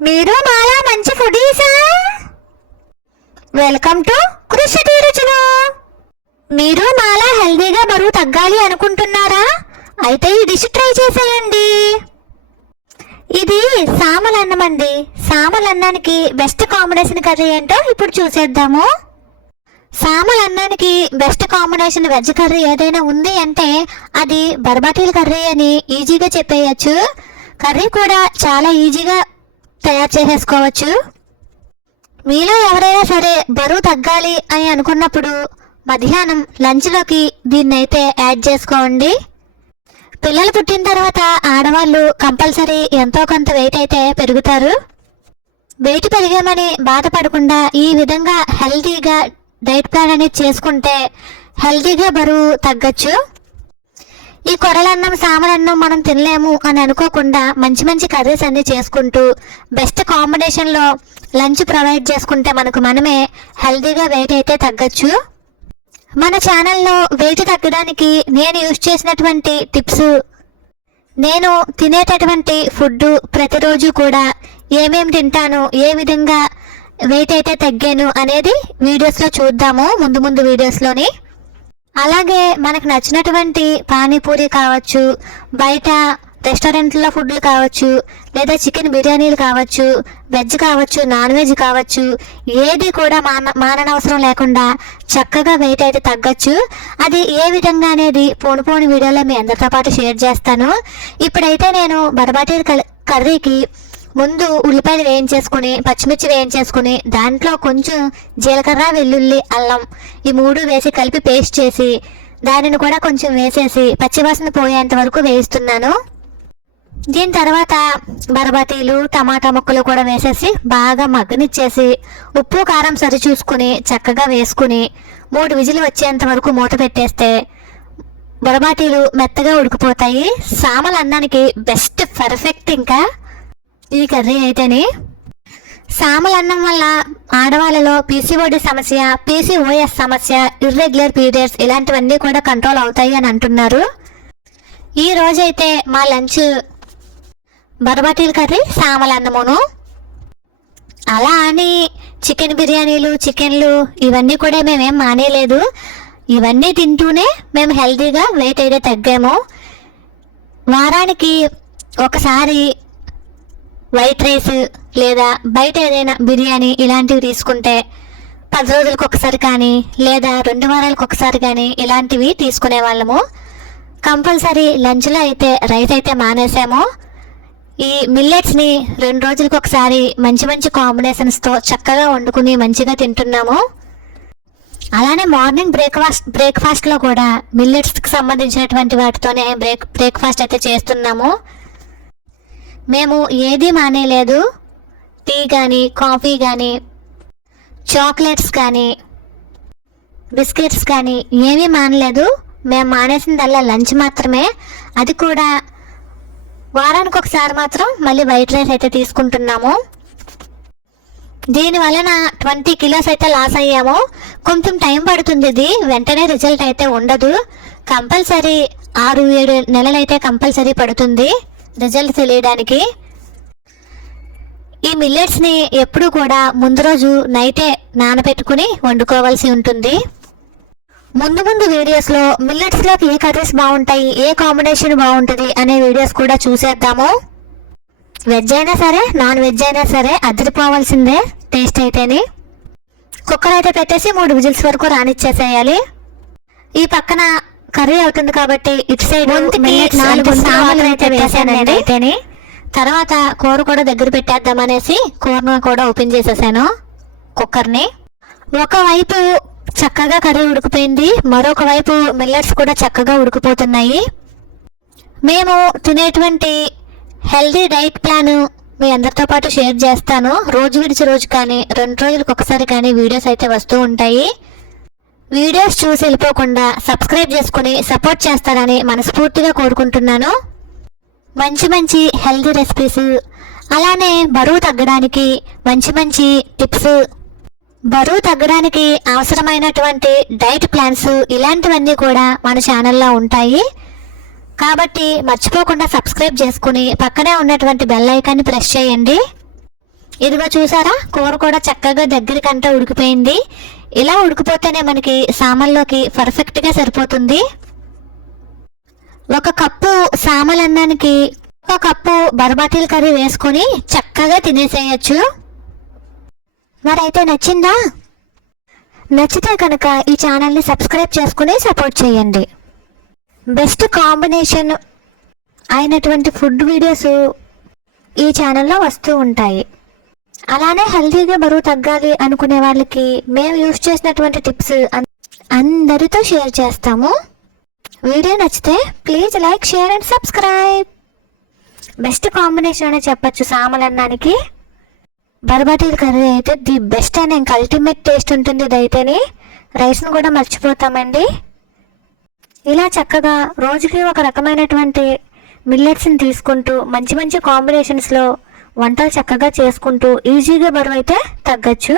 మీరు మాలా మంచి ఫుడీసా? Welcome to కృషి రుచులు. మీరు మాలా హెల్దీగా బరువు తగ్గాలి అనుకుంటున్నారా? అయితే ఈ డిష్ ట్రై చేసేయండి. ఇది సామల అన్నం అండి. సామల అన్నానికి బెస్ట్ కాంబినేషన్ కర్రీ ఏంటో ఇప్పుడు చూసేద్దాము. సామల అన్నానికి బెస్ట్ కాంబినేషన్ వెజ్ కర్రీ ఏదైనా ఉంది అంటే అది బర్బాటీల కర్రీ అని ఈజీగా చెప్పేయచ్చు. కర్రీ కూడా చాలా ఈజీగా తయారు చేసేసుకోవచ్చు. మీలో ఎవరైనా సరే బరువు తగ్గాలి అని అనుకున్నప్పుడు మధ్యాహ్నం లంచ్లోకి దీన్ని అయితే యాడ్ చేసుకోండి. పిల్లలు పుట్టిన తర్వాత ఆడవాళ్ళు కంపల్సరీ ఎంతో కొంత వెయిట్ అయితే పెరుగుతారు. వెయిట్ పెరిగామని బాధపడకుండా ఈ విధంగా హెల్తీగా డైట్ ప్లాన్ అనేది చేసుకుంటే హెల్తీగా బరువు తగ్గచ్చు. ఈ కొరలన్నం సామలన్నం మనం తినలేము అని అనుకోకుండా మంచి మంచి కర్రీస్ అన్ని చేసుకుంటూ బెస్ట్ కాంబినేషన్లో లంచ్ ప్రొవైడ్ చేసుకుంటే మనమే హెల్తీగా వెయిట్ అయితే తగ్గచ్చు. మన ఛానల్లో వెయిట్ తగ్గడానికి నేను యూజ్ చేసినటువంటి టిప్స్, నేను తినేటటువంటి ఫుడ్, ప్రతిరోజు కూడా ఏమేమి తింటాను, ఏ విధంగా వెయిట్ అయితే తగ్గాను అనేది వీడియోస్లో చూద్దాము ముందు వీడియోస్లోని. అలాగే మనకు నచ్చినటువంటి పానీపూరి కావచ్చు, బయట రెస్టారెంట్లో ఫుడ్లు కావచ్చు, లేదా చికెన్ బిర్యానీలు కావచ్చు, వెజ్ కావచ్చు, నాన్ వెజ్ కావచ్చు, ఏది కూడా మాననవసరం లేకుండా చక్కగా వెయిట్ అయితే తగ్గచ్చు. అది ఏ విధంగా అనేది పోను వీడియోలో మీ అందరితో పాటు షేర్ చేస్తాను. ఇప్పుడైతే నేను బర్బాటీ కర్రీకి ముందు ఉల్లిపాయలు వేయించేసుకుని, పచ్చిమిర్చి వేయించేసుకుని, దాంట్లో కొంచెం జీలకర్ర, వెల్లుల్లి, అల్లం ఈ 3 వేసి కలిపి పేస్ట్ చేసి దానిని కూడా కొంచెం వేసేసి పచ్చివాసన పోయేంత వరకు వేయిస్తున్నాను. దీని తర్వాత బర్బాటీలు, టమాటా ముక్కలు కూడా వేసేసి బాగా మగ్గనిచ్చేసి ఉప్పు కారం సరి చూసుకుని చక్కగా వేసుకుని 3 విజిల్ వచ్చేంత వరకు మూత పెట్టేస్తే బర్బాటీలు మెత్తగా ఉడికిపోతాయి. సామల అన్నానికి బెస్ట్ పర్ఫెక్ట్ ఇంకా ఈ కర్రీ అయితేనే. సామల అన్నం వల్ల ఆడవాళ్ళలో పీసీఓడి సమస్య, పీసీఓఎస్ సమస్య, ఇర్రెగ్యులర్ పీరియడ్స్ ఇలాంటివన్నీ కూడా కంట్రోల్ అవుతాయి అని అంటున్నారు. ఈ రోజైతే మా లంచ్ బర్బాటీల కర్రీ, సామల అన్నమును. అలా అని చికెన్ బిర్యానీలు, చికెన్లు ఇవన్నీ కూడా మేమేం మానేలేదు. ఇవన్నీ తింటూనే మేము హెల్తీగా వెయిట్ అయితే తగ్గాము. వారానికి ఒకసారి వైట్ రైస్ లేదా బయట ఏదైనా బిర్యానీ ఇలాంటివి తీసుకుంటే 10 రోజులకు ఒకసారి కానీ లేదా 2 వారాలకు ఒకసారి కానీ ఇలాంటివి తీసుకునే వాళ్ళము. కంపల్సరీ లంచ్లో అయితే రైస్ అయితే మానేసాము. ఈ మిల్లెట్స్ని 2 రోజులకు ఒకసారి మంచి మంచి కాంబినేషన్స్తో చక్కగా వండుకుని మంచిగా తింటున్నాము. అలానే మార్నింగ్ బ్రేక్ఫాస్ట్లో కూడా మిల్లెట్స్కి సంబంధించినటువంటి వాటితోనే బ్రేక్ఫాస్ట్ అయితే చేస్తున్నాము. మేము ఏది మానేలేదు. టీ కానీ, కాఫీ కానీ, చాక్లెట్స్ కానీ, బిస్కెట్స్ కానీ ఏమీ మానలేదు. మేము మానేసిందల్లా లంచ్ మాత్రమే. అది కూడా వారానికి ఒకసారి మాత్రం మళ్ళీ వైట్ రైస్ అయితే తీసుకుంటున్నాము. దీని వలన 20 కిలోస్ అయితే లాస్ అయ్యాము. కొంచెం టైం పడుతుంది. ఇది వెంటనే రిజల్ట్ అయితే ఉండదు. కంపల్సరీ 6-7 నెలలు అయితే కంపల్సరీ పడుతుంది రిజల్ట్ తెలియడానికి. ఈ మిల్లెట్స్ని ఎప్పుడు కూడా ముందు రోజు నైటే నానబెట్టుకుని వండుకోవాల్సి ఉంటుంది. ముందు వీడియోస్లో మిల్లెట్స్లోకి ఏ కర్రీస్ బాగుంటాయి, ఏ కాంబినేషన్ బాగుంటుంది అనే వీడియోస్ కూడా చూసేద్దాము. వెజ్ అయినా సరే, నాన్ వెజ్ అయినా సరే అదిరిపోవాల్సిందే టేస్ట్ అయితేనే. కుక్కర్ అయితే పెట్టేసి 3 విజిల్స్ వరకు రానిచ్చేసేయాలి. ఈ పక్కన కర్రీ అవుతుంది కాబట్టి ఇటు సైడ్ 4 సామలు అయితే వేసానండి. అయితేనే తర్వాత కూర కూడా దగ్గర పెట్టేద్దామనేసి కూరను కూడా ఓపెన్ చేసేసాను కుక్కర్ని. ఒకవైపు చక్కగా కర్రీ ఉడికిపోయింది, మరొక వైపు మిల్లెట్స్ కూడా చక్కగా ఉడికిపోతున్నాయి. మేము తినేటువంటి హెల్దీ డైట్ ప్లాన్ మీ అందరితో పాటు షేర్ చేస్తాను. రోజు విడిచి రోజు కానీ 2 రోజులకు ఒకసారి కానీ వీడియోస్ అయితే వస్తూ ఉంటాయి. వీడియోస్ చూసి వెళ్ళిపోకుండా సబ్స్క్రైబ్ చేసుకుని సపోర్ట్ చేస్తారని మనస్ఫూర్తిగా కోరుకుంటున్నాను. మంచి హెల్తీ రెసిపీస్, అలానే బరువు తగ్గడానికి మంచి టిప్స్, బరువు తగ్గడానికి అవసరమైనటువంటి డైట్ ప్లాన్స్ ఇలాంటివన్నీ కూడా మన ఛానల్లో ఉంటాయి. కాబట్టి మర్చిపోకుండా సబ్స్క్రైబ్ చేసుకుని పక్కనే ఉన్నటువంటి బెల్ ఐకాన్ని ప్రెస్ చేయండి. ఇదిగో చూసారా, కూర కూడా చక్కగా దగ్గరికంతా ఉడికిపోయింది. ఇలా ఉడికిపోతేనే మనకి సామల్లోకి పర్ఫెక్ట్గా సరిపోతుంది. 1 కప్పు సామల్ అన్నానికి 1 కప్పు బర్బాటీల కర్రీ వేసుకొని చక్కగా తినేసేయచ్చు. మరైతే నచ్చిందా? నచ్చితే కనుక ఈ ఛానల్ని సబ్స్క్రైబ్ చేసుకుని సపోర్ట్ చేయండి. బెస్ట్ కాంబినేషన్ అయినటువంటి ఫుడ్ వీడియోస్ ఈ ఛానల్లో వస్తూ ఉంటాయి. అలానే హెల్తీగా బరువు తగ్గాలి అనుకునే వాళ్ళకి మేము యూజ్ చేసినటువంటి టిప్స్ అందరితో షేర్ చేస్తాము. వీడియో నచ్చితే please like, share and subscribe. Best combination అనే చెప్పచ్చు. సామల్ అన్నానికి బర్బాటీల కర్రీ అయితే ది బెస్ట్ అని ఇంకా అల్టిమేట్ టేస్ట్ ఉంటుంది. ఇదైతేనే రైస్ను కూడా మర్చిపోతామండి. ఇలా చక్కగా రోజుకి ఒక రకమైనటువంటి మిల్లెట్స్ని తీసుకుంటూ మంచి మంచి కాంబినేషన్స్లో వంటలు చక్కగా చేసుకుంటూ ఈజీగా బరువు అయితే తగ్గచ్చు.